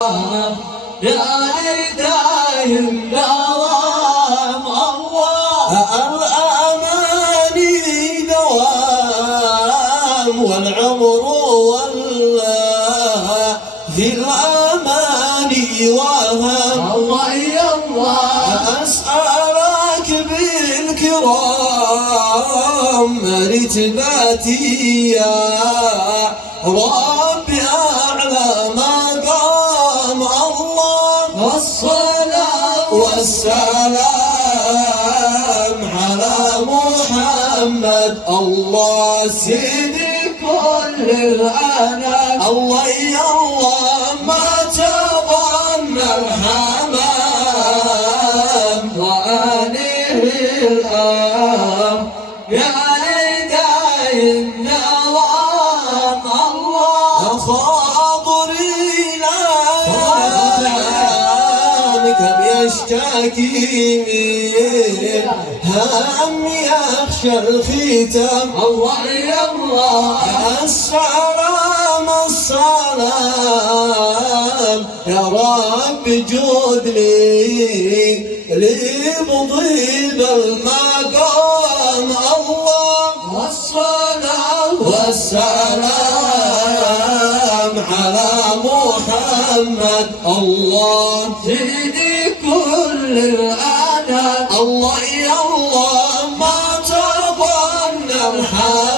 يا دايم دوام الله الأماني دوام والعمر في الأماني وهم الله يا الله أسألك بالكرام رتباتي يا ربي أعلى مقام الله والصلاة والسلام على محمد الله سيدي كل الأنام الله يا الله ما تظن الحمام وآله الآم يا دايم دوام الله خاطري لك بيشتكي من هم يخشى الختام الله يا الله السلام السلام يا رب جود لي بضيب المقام الله والصلاة والسلام على محمد الله سيدي كل الأنام الله يا الله ما تظن الحال